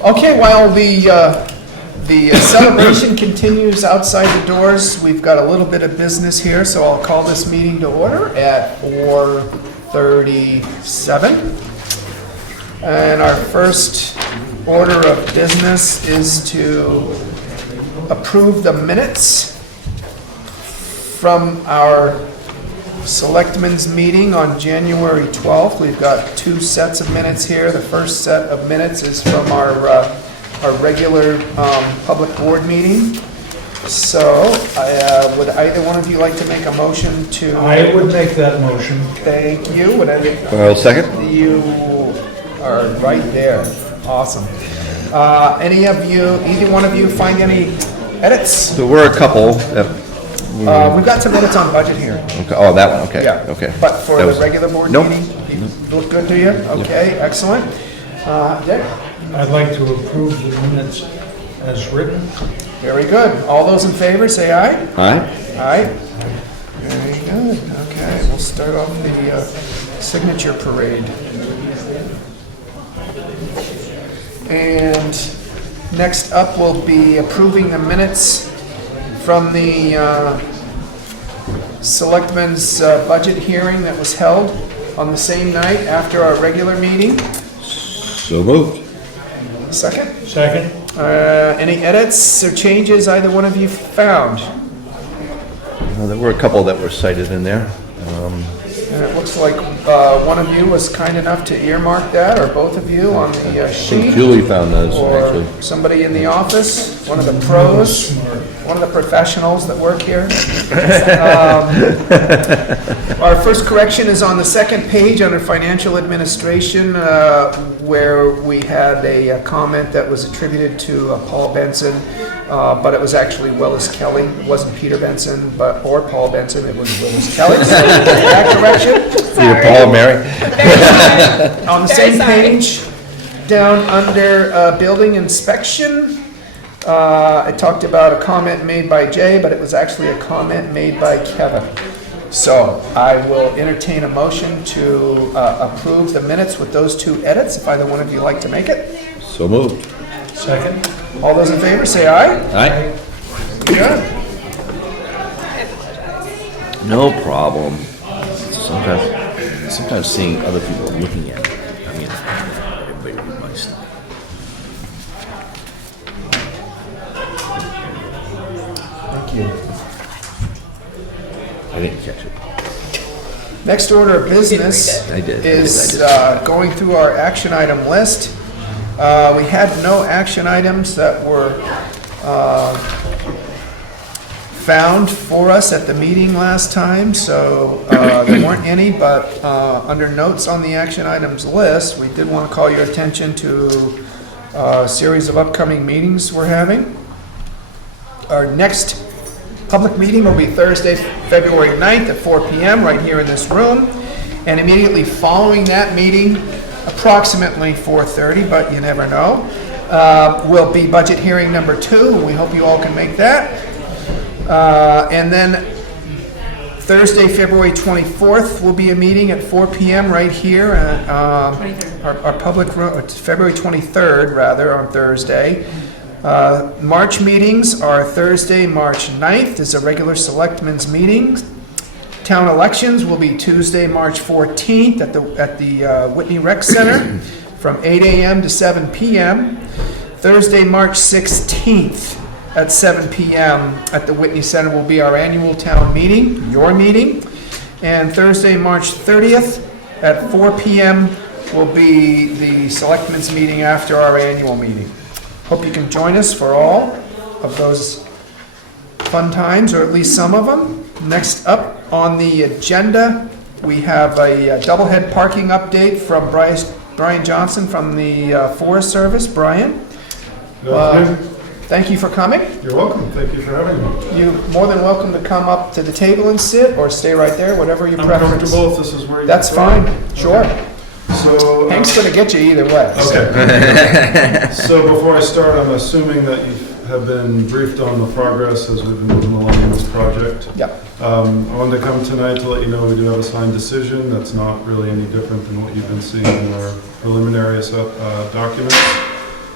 Okay, while the celebration continues outside the doors, we've got a little bit of business here, so I'll call this meeting to order at 4:37. And our first order of business is to approve the minutes from our Selectmen's meeting on January 12th. We've got two sets of minutes here. The first set of minutes is from our regular public board meeting. So, would either one of you like to make a motion to? I would make that motion. Thank you. Would I? Well, second. You are right there. Awesome. Any of you, either one of you, find any edits? There were a couple that. We've got some minutes on budget here. Okay. Oh, that one. Okay. Yeah. Okay. But for That the was- regular board Nope. meeting, look good to you? Okay, excellent. Dick? I'd like to approve the minutes as written. Very good. All those in favor, say aye. Aye. Aye. Very good. Okay, we'll start off the signature parade. And next up will be approving the minutes from the Selectmen's budget hearing that was held on the same night after our regular meeting. So moved. Second? Second? Any edits or changes either one of you found? There were a couple that were cited in there. And it looks like one of you was kind enough to earmark that, or both of you on the I think sheet. Julie found those Or actually. somebody in the office, one of the pros, or one of the professionals that work here. Our first correction is on the second page under financial administration, where we had a comment that was attributed to Paul Benson, but it was actually Willis Kelly. It wasn't Peter Benson, or Paul Benson, it was Willis Kelly. So that correction. Either Paul or Mary. On the same page, down under building inspection, I talked about a comment made by Jay, but it was actually a comment made by Kevin. So I will entertain a motion to approve the minutes with those two edits, if either one of you like to make it. So moved. Second? All those in favor, say aye. Aye. Good. No problem. Sometimes seeing other people looking at it. I mean, everybody read my stuff. Thank you. I didn't catch it. Next order of business I did. is going through our action item list. We had no action items that were found for us at the meeting last time, so there weren't any, but under notes on the action items list, we did want to call your attention to a series of upcoming meetings we're having. Our next public meeting will be Thursday, February 9th at 4 p.m. right here in this room. And immediately following that meeting, approximately 4:30, but you never know, will be budget hearing number 2. We hope you all can make that. And then Thursday, February 24th will be a meeting at 4 p.m. right here at our public room. It's February 23rd, rather, on Thursday. March meetings are Thursday, March 9th is a regular selectmen's meeting. Town elections will be Tuesday, March 14th at the Whitney Rec Center from 8 a.m. to 7 p.m. Thursday, March 16th at 7 p.m. at the Whitney Center will be our annual town meeting, your meeting. And Thursday, March 30th at 4 p.m. will be the selectmen's meeting after our annual meeting. Hope you can join us for all of those fun times, or at least some of them. Next up on the agenda, we have a doublehead parking update from Brian Johnson from the Forest Service. Brian? Good afternoon. Thank you for coming. You're welcome. Thank you for having me. You're more than welcome to come up to the table and sit, or stay right there, whatever your I'm preference. comfortable if this is where you That's prefer. fine, sure. So, Hank's gonna get you either way. so. okay. So before I start, I'm assuming that you have been briefed on the progress as we've been moving along in this project. Yep. I wanted to come tonight to let you know we do have a signed decision. That's not really any different than what you've been seeing in our preliminary documents.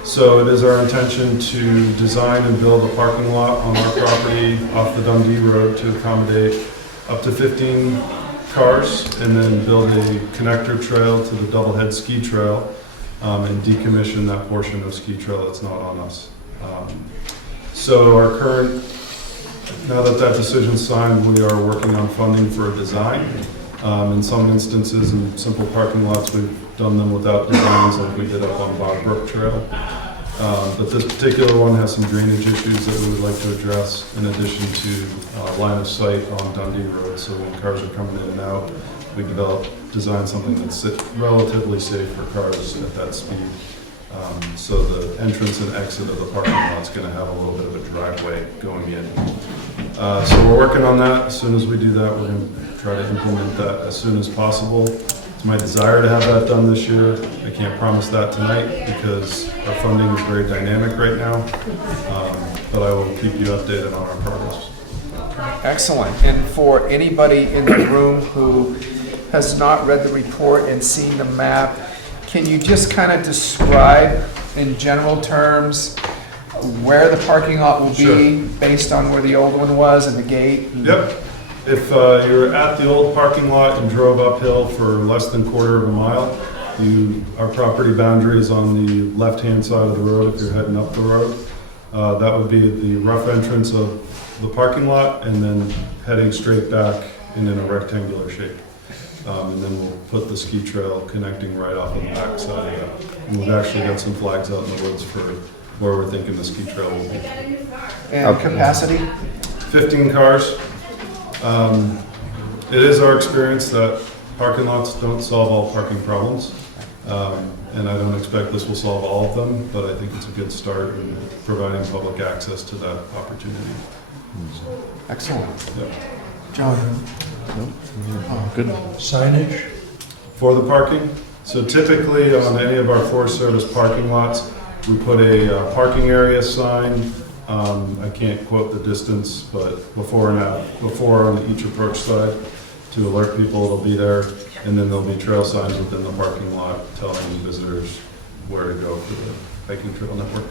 So it is our intention to design and build a parking lot on our property off the Dundee Road to accommodate up to 15 cars, and then build a connector trail to the Doublehead Ski Trail, and decommission that portion of ski trail that's not on us. So our current, now that that decision's signed, we are working on funding for a design. In some instances, in simple parking lots, we've done them without designs like we did up on Bog Brook Trail. But this particular one has some drainage issues that we would like to address, in addition to line of sight on Dundee Road. So when cars are coming in and out, we design something that's relatively safe for cars at that speed. So the entrance and exit of the parking lot's going to have a little bit of a driveway going in. So we're working on that. As soon as we do that, we're going to try to implement that as soon as possible. It's my desire to have that done this year. I can't promise that tonight because our funding is very dynamic right now, but I will keep you updated on our progress. Excellent. And for anybody in the room who has not read the report and seen the map, can you just kind of describe in general terms where the parking lot will be based on where the old one was and the gate? Yep. If you're at the old parking lot and drove uphill for less than quarter of a mile, our property boundary is on the left-hand side of the road if you're heading up the road. That would be the rough entrance of the parking lot, and then heading straight back in a rectangular shape. And then we'll put the ski trail connecting right off on the back side of that. And we've actually got some flags out in the woods for where we're thinking the ski trail will be. And capacity? 15 cars. It is our experience that parking lots don't solve all parking problems. And I don't expect this will solve all of them, but I think it's a good start in providing public access to that opportunity. Excellent. Yeah. John? Good. Signage? For the parking, so typically on any of our Forest Service parking lots, we put a parking area sign. I can't quote the distance, but before on each approach side to alert people it'll be there. And then there'll be trail signs within the parking lot telling visitors where to go for the hiking trail network.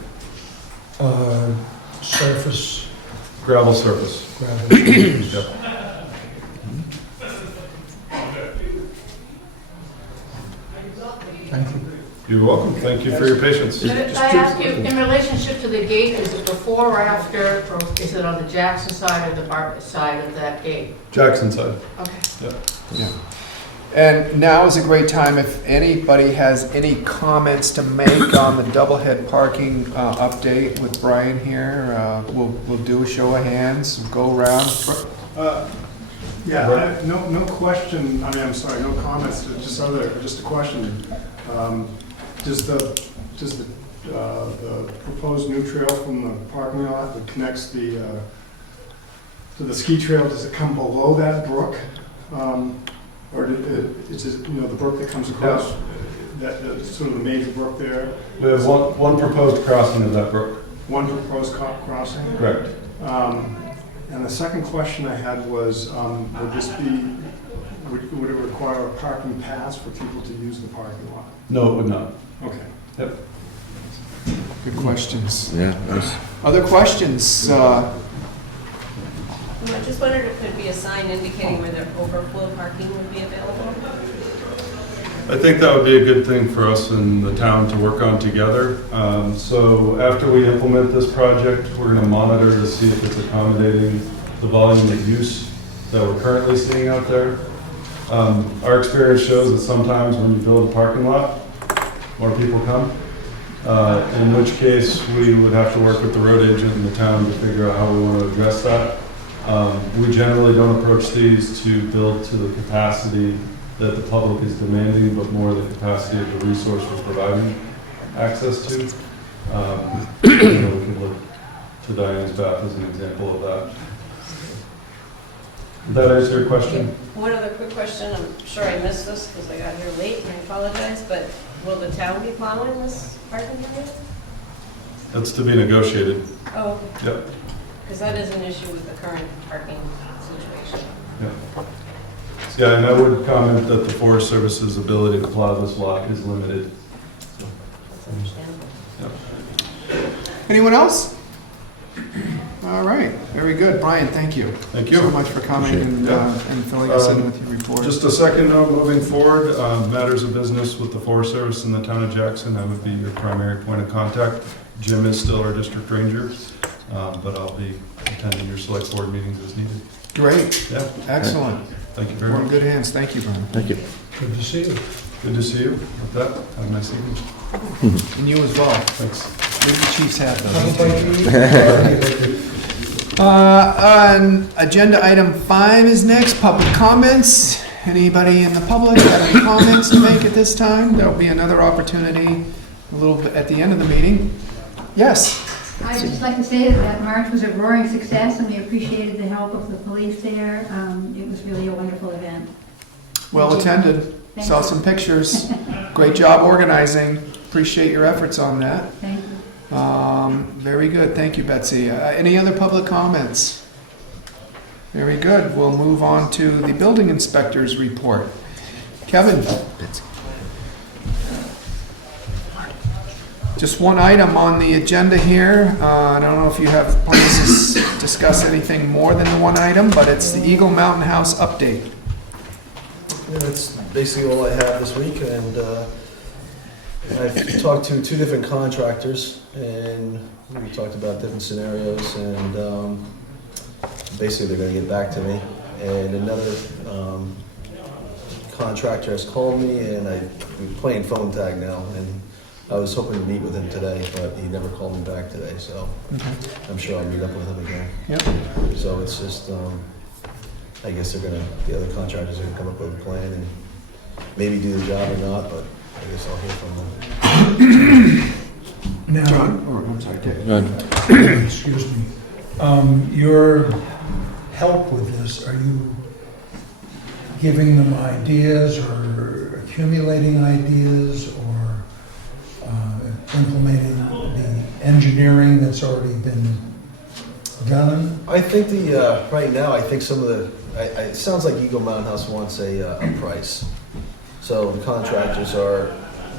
Surface? Gravel surface. Gravel. Yep. Thank you. You're welcome. Thank you for your patience. Could I ask you, in relationship to the gate, is it before or after, or is it on the Jackson side or the Bartlett side of that gate? Jackson side. Okay. Yep. Yeah. And now is a great time if anybody has any comments to make on the Doublehead parking update with Brian here. We'll do a show of hands, go around. Yeah, no question, I'm sorry, no comments, just a question. Does the proposed new trail from the parking lot that connects to the ski trail, does it come below that brook? Or is it, the brook that comes across, that's sort of the major brook there? We have one proposed crossing of that brook. One proposed crossing? Correct. And the second question I had was, would it require a parking pass for people to use the parking lot? No, it would not. Okay. Yep. Good questions. Yeah, nice. Other questions? I just wondered if there'd be a sign indicating where the overflow parking would be available. I think that would be a good thing for us in the town to work on together. So after we implement this project, we're going to monitor to see if it's accommodating the volume of use that we're currently seeing out there. Our experience shows that sometimes when you build a parking lot, more people come. In which case, we would have to work with the road agent in the town to figure out how we want to address that. We generally don't approach these to build to the capacity that the public is demanding, but more the capacity of the resource we're providing access to. We can look to Diane's Bath as an example of that. Did that answer your question? One other quick question, I'm sure I missed this because I got here late and I apologize, but will the town be plowing this parking area? That's to be negotiated. Oh, Yep. because that is an issue with the current parking situation. Yep. Yeah, and I would comment that the Forest Service's ability to plow this lot is limited. That's understandable. Yep. Anyone else? All right, very good. Brian, thank you. Thank you. So much for coming and filling us in with your report. Just a second note, moving forward, matters of business with the Forest Service in the town of Jackson, I would be your primary point of contact. Jim is still our district ranger, but I'll be attending your select board meetings as needed. Great, Yeah, excellent. thank you very We're in much. good hands. Thank you, Brian. Thank you. Good to see you. Good to see you. With that, have a nice evening. And you as well. Thanks. Leave the chief's hat though. On agenda item 5 is next, public comments. Anybody in the public have any comments to make at this time? There'll be another opportunity a little bit at the end of the meeting. Yes, I'd just like to say that March was a roaring success, and we appreciated the help of the police there. It was really a wonderful event. well attended. Thank Saw you. some pictures. Great job organizing. Appreciate your efforts on that. Thank you. Very good. Thank you, Betsy. Any other public comments? Very good. We'll move on to the building inspector's report. Kevin? Just one item on the agenda here. I don't know if you have plans to discuss anything more than the one item, but it's the Eagle Mountain House update. Yeah, that's basically all I have this week, and I've talked to 2 different contractors, and we talked about different scenarios, and basically they're gonna get back to me. And another contractor has called me, and we're playing phone tag now, and I was hoping to meet with him today, but he never called me back today, so I'm sure I'll meet up with him again. Yep. So it's just, I guess the other contractors are gonna come up with a plan and maybe do the job or not, but I guess I'll hear from them. Now, John? Or, I'm sorry, Dave. excuse me, your help with this, are you giving them ideas or accumulating ideas or implementing the engineering that's already been done? I think right now, I think some of it sounds like Eagle Mountain House wants a price. So the contractors are,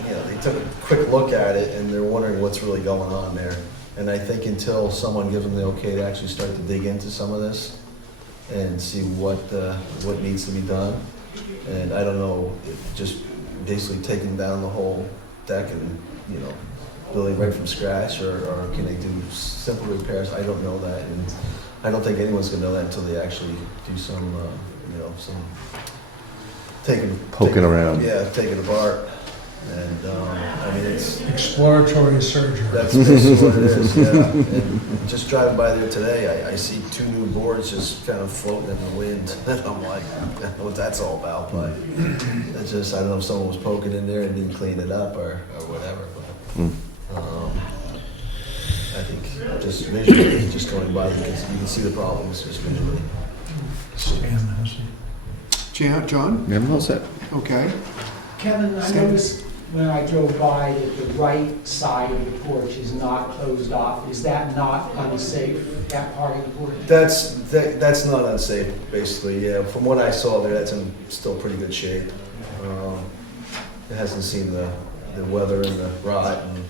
they took a quick look at it and they're wondering what's really going on there. And I think until someone gives them the okay to actually start to dig into some of this and see what needs to be done. And I don't know, just basically taking down the whole deck and, building right from scratch, or can they do simple repairs? I don't know that, and I don't think anyone's gonna know that until they actually do some, some Poking around. Yeah, take it apart, and it's. Exploratory surgery. That's basically what it is, yeah. And just driving by there today, I see 2 new boards just kind of floating in the wind, and I'm like, I don't know what that's all about, but it's just, I don't know if someone was poking in there and didn't clean it up or whatever, but. I think just visually, just going by, you can see the problems just visually. Stan has it. John? Yeah, I'm all set. Okay. Kevin, I Stan? noticed when I drove by that the right side of the porch is not closed off. Is that not unsafe, that part of the porch? That's not unsafe, basically, yeah. From what I saw there, that's in still pretty good shape. It hasn't seen the weather and the rot and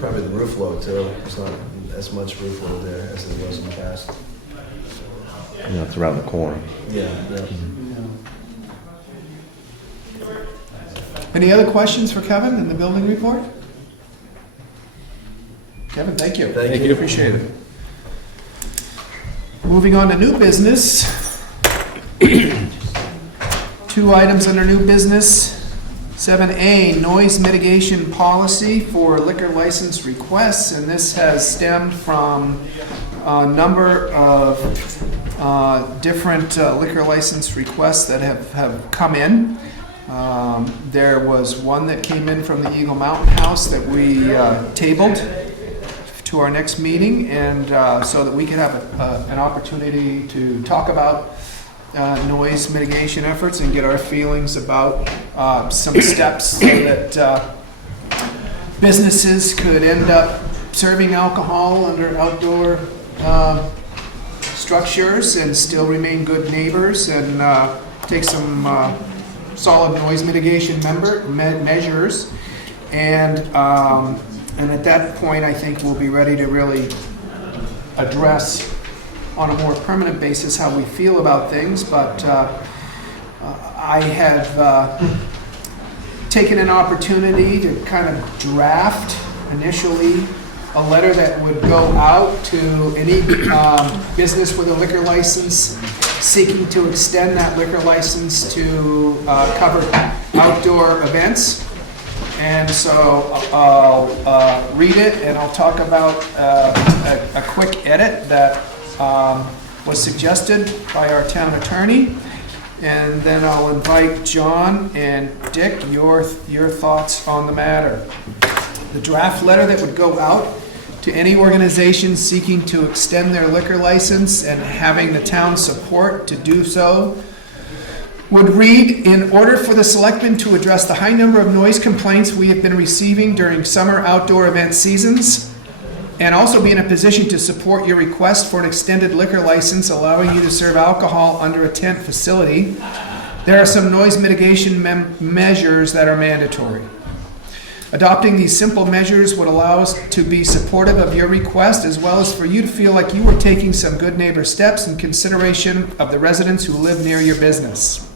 probably the roof load too. There's not as much roof load there as there was in the past. It's around the corner. Yeah. Any other questions for Kevin in the building report? Kevin, thank you. Thank you. Appreciate it. Moving on to new business. 2 items under new business. 7A, noise mitigation policy for liquor license requests, and this has stemmed from a number of different liquor license requests that have come in. There was one that came in from the Eagle Mountain House that we tabled to our next meeting, and so that we could have an opportunity to talk about noise mitigation efforts and get our feelings about some steps so that businesses could end up serving alcohol under outdoor structures and still remain good neighbors, and take some solid noise mitigation measures. And And at that point, I think we'll be ready to really address on a more permanent basis how we feel about things. But I have taken an opportunity to kind of draft initially a letter that would go out to any business with a liquor license seeking to extend that liquor license to cover outdoor events. And so I'll read it, and I'll talk about a quick edit that was suggested by our town attorney. And then I'll invite John and Dick, your thoughts on the matter. The draft letter that would go out to any organization seeking to extend their liquor license and having the town support to do so would read, in order for the Selectmen to address the high number of noise complaints we have been receiving during summer outdoor event seasons, and also be in a position to support your request for an extended liquor license allowing you to serve alcohol under a tent facility, there are some noise mitigation measures that are mandatory. Adopting these simple measures would allow us to be supportive of your request, as well as for you to feel like you were taking some good neighbor steps in consideration of the residents who live near your business.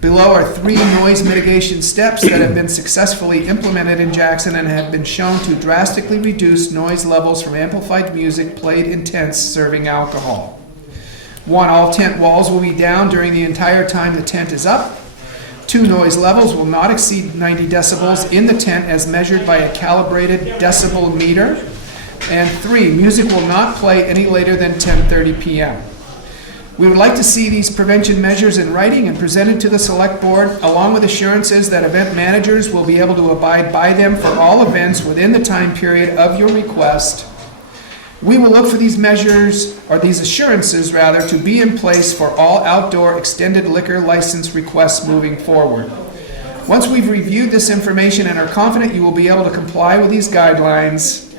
Below are 3 noise mitigation steps that have been successfully implemented in Jackson and have been shown to drastically reduce noise levels from amplified music played in tents serving alcohol. 1, all tent walls will be down during the entire time the tent is up. 2, noise levels will not exceed 90 decibels in the tent as measured by a calibrated decibel meter. And 3, music will not play any later than 10:30 p.m. We would like to see these prevention measures in writing and presented to the select board, along with assurances that event managers will be able to abide by them for all events within the time period of your request. We will look for these measures, or these assurances rather, to be in place for all outdoor extended liquor license requests moving forward. Once we've reviewed this information and are confident you will be able to comply with these guidelines,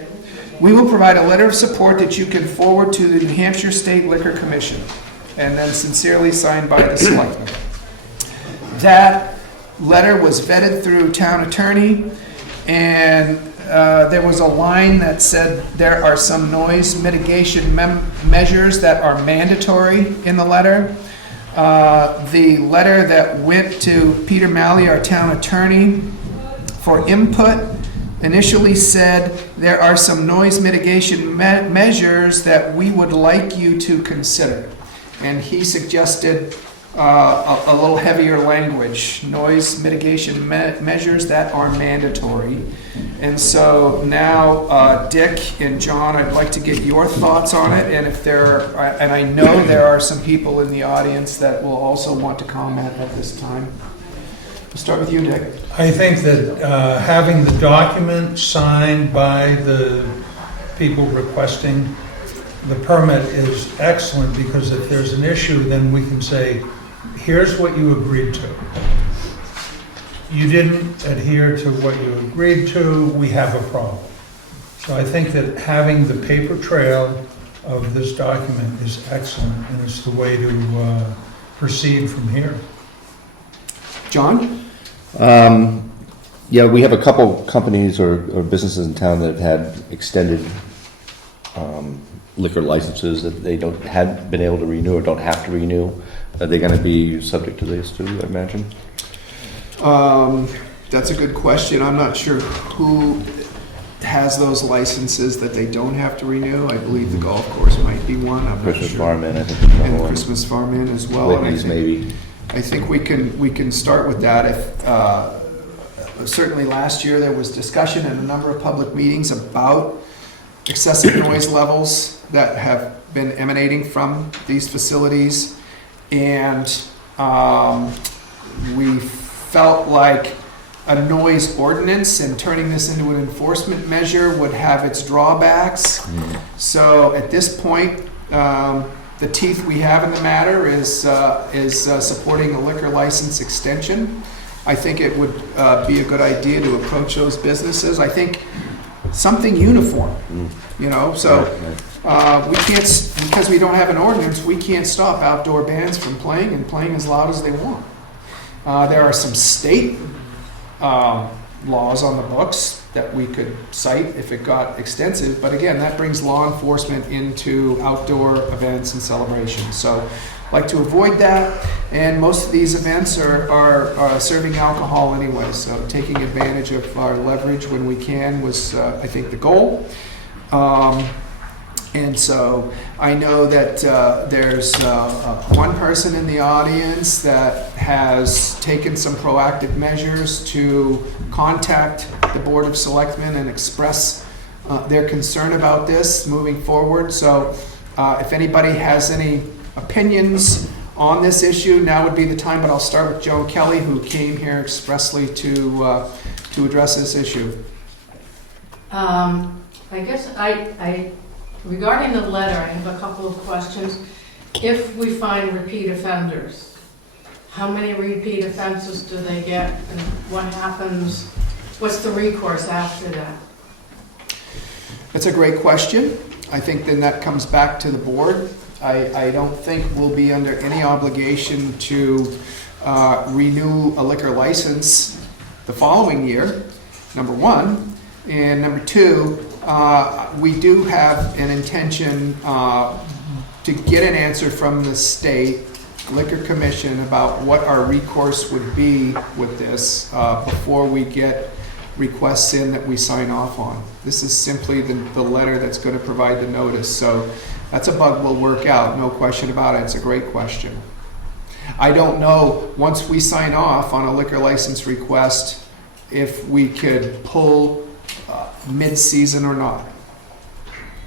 we will provide a letter of support that you can forward to the New Hampshire State Liquor Commission, and then sincerely signed by the selectmen. That letter was vetted through town attorney, and there was a line that said there are some noise mitigation measures that are mandatory in the letter. The letter that went to Peter Malley, our town attorney, for input initially said there are some noise mitigation measures that we would like you to consider. And he suggested a little heavier language, noise mitigation measures that are mandatory. And so now, Dick and John, I'd like to get your thoughts on it, and if and I know there are some people in the audience that will also want to comment at this time. We'll start with you, Dick. I think that having the document signed by the people requesting the permit is excellent, because if there's an issue, then we can say, here's what you agreed to. You didn't adhere to what you agreed to, we have a problem. So I think that having the paper trail of this document is excellent, and it's the way to proceed from here. John? Yeah, we have a couple companies or businesses in town that have had extended liquor licenses that they had been able to renew or don't have to renew. Are they going to be subject to this too, I imagine? That's a good question. I'm not sure who has those licenses that they don't have to renew. I believe the golf course might be one. I'm not Christmas sure. Farm Inn, I think. Is And one. Christmas Farm Inn as well. And Whitney's maybe. I think we can start with that. If certainly last year there was discussion in a number of public meetings about excessive noise levels that have been emanating from these facilities, and we felt like a noise ordinance and turning this into an enforcement measure would have its drawbacks. So at this point, the teeth we have in the matter is supporting a liquor license extension. I think it would be a good idea to approach those businesses. I think something uniform, you know, so we can't, because we don't have an ordinance, we can't stop outdoor bands from playing and playing as loud as they want. There are some state laws on the books that we could cite if it got extensive. But again, that brings law enforcement into outdoor events and celebrations. So like to avoid that, and most of these events are serving alcohol anyway, so taking advantage of our leverage when we can was, I think, the goal. And so I know that there's one person in the audience that has taken some proactive measures to contact the Board of Selectmen and express their concern about this moving forward. So if anybody has any opinions on this issue, now would be the time, but I'll start with Joe Kelly, who came here expressly to address this issue. I guess regarding the letter, I have a couple of questions. If we find repeat offenders, how many repeat offenses do they get, and what happens, what's the recourse after that? That's a great question. I think then that comes back to the board. I don't think we'll be under any obligation to renew a liquor license the following year, number one. And number two, we do have an intention to get an answer from the state liquor commission about what our recourse would be with this before we get requests in that we sign off on. This is simply the letter that's going to provide the notice. So that's a bug we'll work out, no question about it. It's a great question. I don't know, once we sign off on a liquor license request, if we could pull mid-season or not,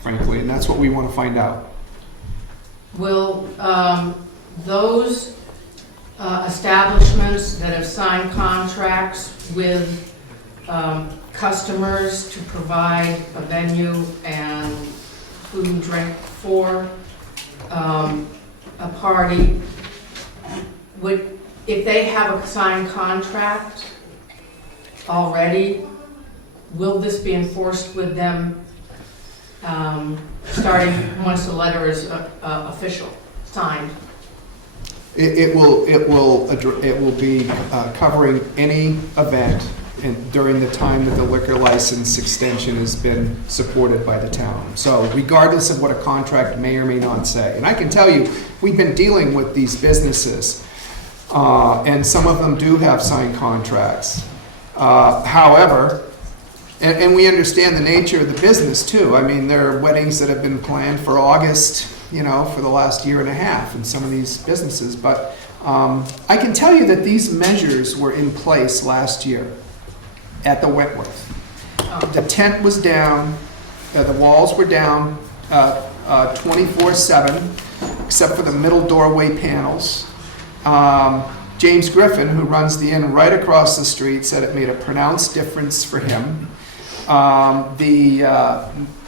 frankly, and that's what we want to find out. Will those establishments that have signed contracts with customers to provide a venue and food and drink for a party, if they have a signed contract already, will this be enforced with them starting once the letter is official, signed? It will be covering any event during the time that the liquor license extension has been supported by the town. So regardless of what a contract may or may not say. And I can tell you, we've been dealing with these businesses, and some of them do have signed contracts. However, and we understand the nature of the business too. I mean, there are weddings that have been planned for August, for the last year and a half in some of these businesses. But I can tell you that these measures were in place last year at the Wentworth. The tent was down, the walls were down 24/7, except for the middle doorway panels. James Griffin, who runs the inn right across the street, said it made a pronounced difference for him.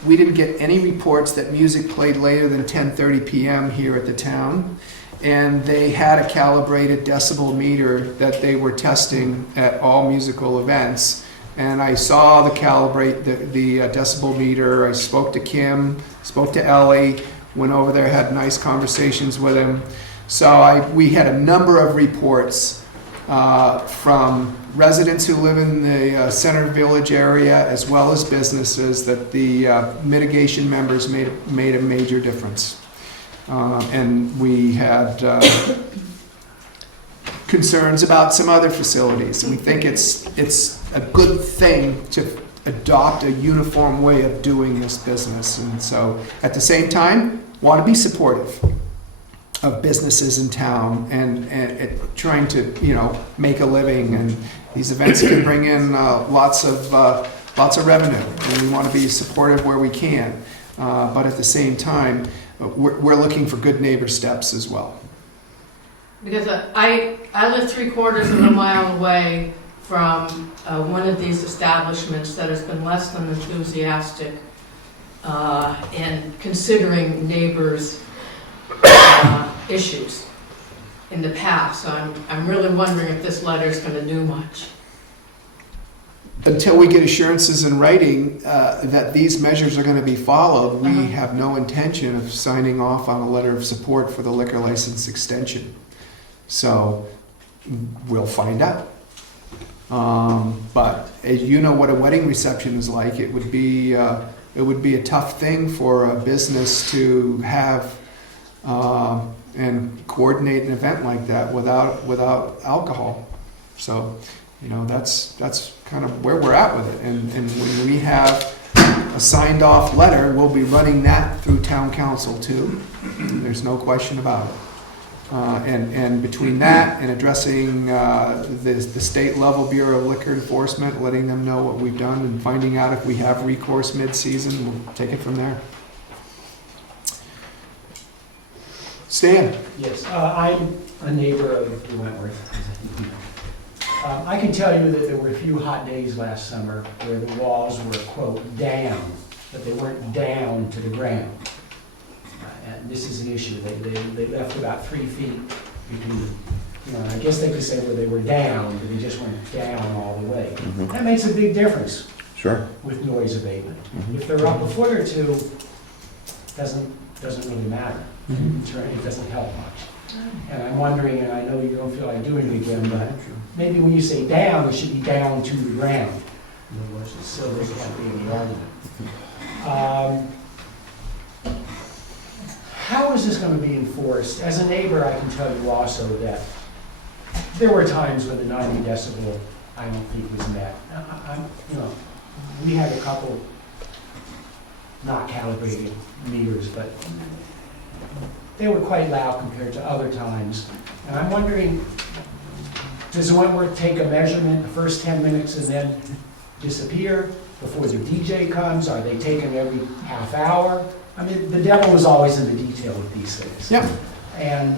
We didn't get any reports that music played later than 10:30 p.m. here at the town, and they had a calibrated decibel meter that they were testing at all musical events. And I saw the decibel meter. I spoke to Kim, spoke to Ellie, went over there, had nice conversations with him. So we had a number of reports from residents who live in the Center Village area, as well as businesses, that the mitigation members made a major difference. And we had concerns about some other facilities. We think it's a good thing to adopt a uniform way of doing this business. And so at the same time, want to be supportive of businesses in town and trying to make a living, and these events can bring in lots of revenue, and we want to be supportive where we can, but at the same time we're looking for good neighbor steps as well. Because I live 3/4 of a mile away from one of these establishments that has been less than enthusiastic in considering neighbors' issues in the past. So I'm really wondering if this letter is going to do much. Until we get assurances in writing that these measures are going to be followed, we have no intention of signing off on a letter of support for the liquor license extension. So we'll find out. But as you know what a wedding reception is like, it would be a tough thing for a business to have and coordinate an event like that without alcohol. So, that's kind of where we're at with it. And when we have a signed off letter, we'll be running that through town council too. There's no question about it. And between that and addressing the state level Bureau of Liquor Enforcement, letting them know what we've done and finding out if we have recourse mid-season, we'll take it from there. Stan? Yes, I'm a neighbor of the Wentworth. I can tell you that there were a few hot days last summer where the walls were, quote, down, but they weren't down to the ground. And this is an issue. They left about 3 feet between, I guess they could say where they were down, but they just went down all the way. That makes a big difference Sure. with noise abatement. If they're up a foot or two, doesn't really matter. It doesn't help much. And I'm wondering, and I know you don't feel like doing it again, but maybe when you say down, it should be down to the ground. So there can't be any argument. How is this going to be enforced? As a neighbor, I can tell you also that there were times when the 90 decibel, I don't think was met. We had a couple not calibrated meters, but they were quite loud compared to other times. And I'm wondering, does Wentworth take a measurement the first 10 minutes and then disappear before the DJ comes? Are they taken every half hour? I mean, the devil is always in the detail of these things. Yeah. And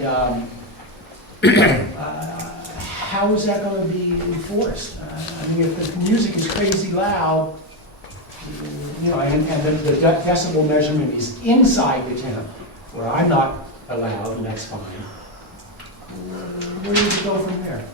how is that going to be enforced? I mean, if the music is crazy loud, and the decibel measurement is inside the tent, where I'm not allowed, and that's fine. Where do you go from there?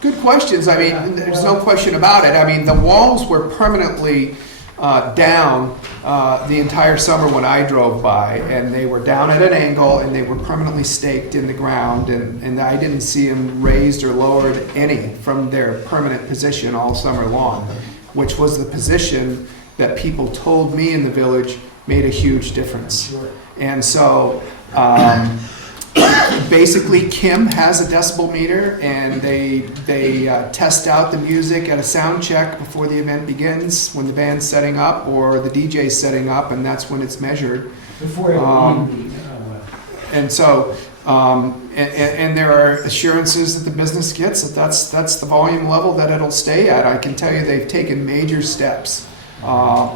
Good questions. I mean, there's no question about it. I mean, the walls were permanently down the entire summer when I drove by, and they were down at an angle, and they were permanently staked in the ground, and I didn't see them raised or lowered any from their permanent position all summer long, which was the position that people told me in the village made a huge difference. Sure. And so basically Kim has a decibel meter, and they test out the music at a sound check before the event begins, when the band's setting up or the DJ's setting up, and that's when it's measured. Before it And so, and there are assurances that the business gets that that's the volume level that it'll stay at. I can tell you they've taken major steps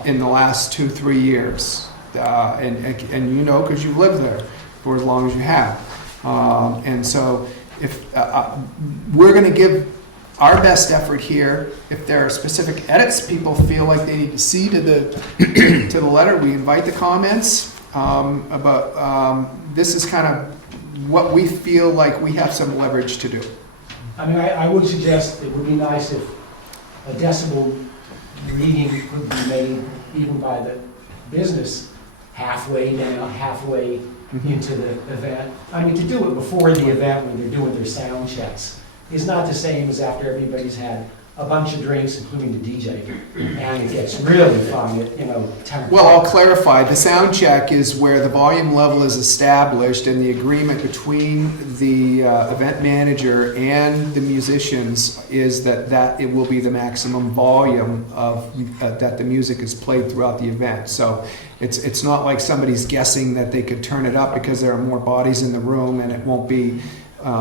in the last 2-3 years, and because you've lived there for as long as you have. And so, if we're going to give our best effort here, if there are specific edits people feel like they need to see to the letter, we invite the comments. But this is kind of what we feel like we have some leverage to do. I mean, I would suggest it would be nice if a decibel reading could be made even by the business halfway down, halfway into the event. I mean, to do it before the event when they're doing their sound checks is not the same as after everybody's had a bunch of drinks, including the DJ, and it gets really fun at 10 Well, I'll clarify. The sound check is where the volume level is established, and the agreement between the event manager and the musicians is that it will be the maximum volume of that the music is played throughout the event. So it's not like somebody's guessing that they could turn it up because there are more bodies in the room and it won't be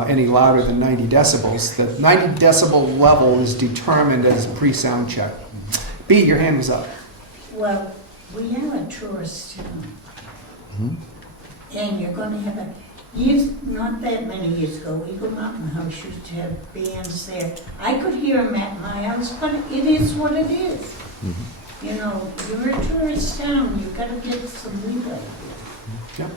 any louder than 90 decibels. The 90 decibel level is determined as a pre-sound check. B, your hand was up. Well, we have a tourist town. And you're going to have not that many years ago, Eagle Mountain House used to have bands there. I could hear them at my house, but it is what it is. You're a tourist town, you've got to get some leeway. Yep.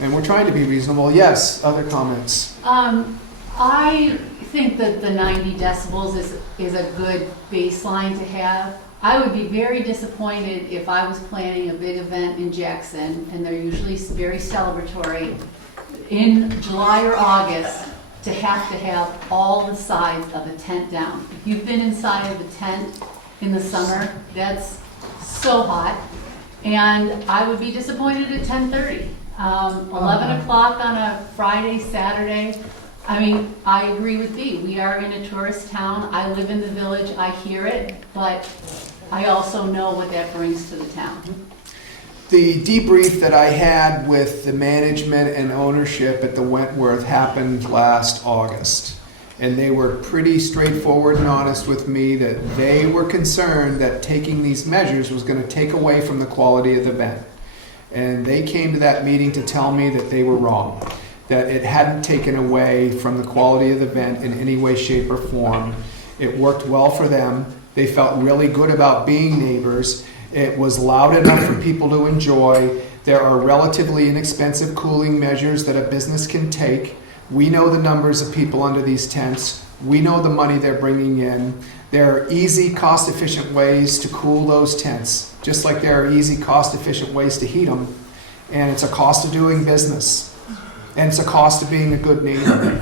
And we're trying to be reasonable. Yes, other comments? I think that the 90 decibels is a good baseline to have. I would be very disappointed if I was planning a big event in Jackson, and they're usually very celebratory, in July or August, to have all the sides of a tent down. If you've been inside of a tent in the summer, that's so hot. And I would be disappointed at 10:30. 11 o'clock on a Friday, Saturday. I mean, I agree with Dee. We are in a tourist town. I live in the village. I hear it, but I also know what that brings to the town. The debrief that I had with the management and ownership at the Wentworth happened last August. And they were pretty straightforward and honest with me that they were concerned that taking these measures was going to take away from the quality of the event. And they came to that meeting to tell me that they were wrong, that it hadn't taken away from the quality of the event in any way, shape, or form. It worked well for them. They felt really good about being neighbors. It was loud enough for people to enjoy. There are relatively inexpensive cooling measures that a business can take. We know the numbers of people under these tents. We know the money they're bringing in. There are easy, cost-efficient ways to cool those tents, just like there are easy, cost-efficient ways to heat them. And it's a cost of doing business. And it's a cost of being a good neighbor.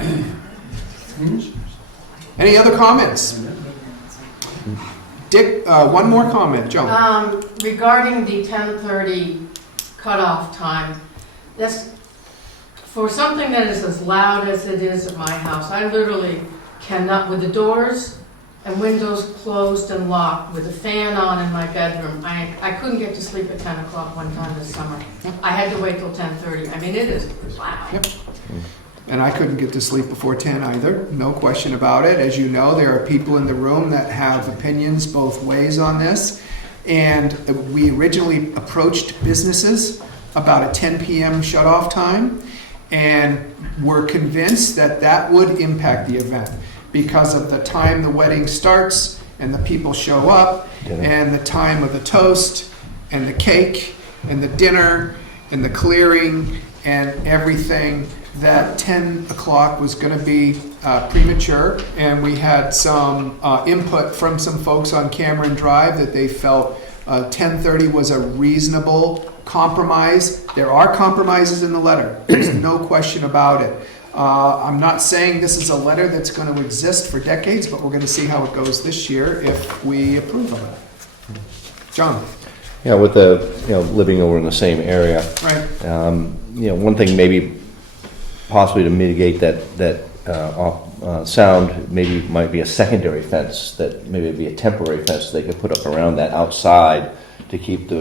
Any other comments? Dick, one more comment, Joan. Regarding the 10:30 cutoff time, that's, for something that is as loud as it is at my house, I literally cannot, with the doors and windows closed and locked, with a fan on in my bedroom, I couldn't get to sleep at 10 o'clock one time this summer. I had to wait till 10:30. I mean, it is loud. Yep. And I couldn't get to sleep before 10 either, no question about it. As you know, there are people in the room that have opinions both ways on this. And we originally approached businesses about a 10 p.m. shut-off time, and were convinced that that would impact the event because of the time the wedding starts and the people show up, and the time of the toast and the cake and the dinner and the clearing and everything, that 10 o'clock was going to be premature. And we had some input from some folks on Cameron Drive that they felt 10:30 was a reasonable compromise. There are compromises in the letter. There's no question about it. I'm not saying this is a letter that's going to exist for decades, but we're going to see how it goes this year if we approve of it. John? Yeah, with the, living over in the same area, Right. one thing maybe possibly to mitigate that sound, maybe might be a secondary fence, that maybe be a temporary fence they could put up around that outside to keep the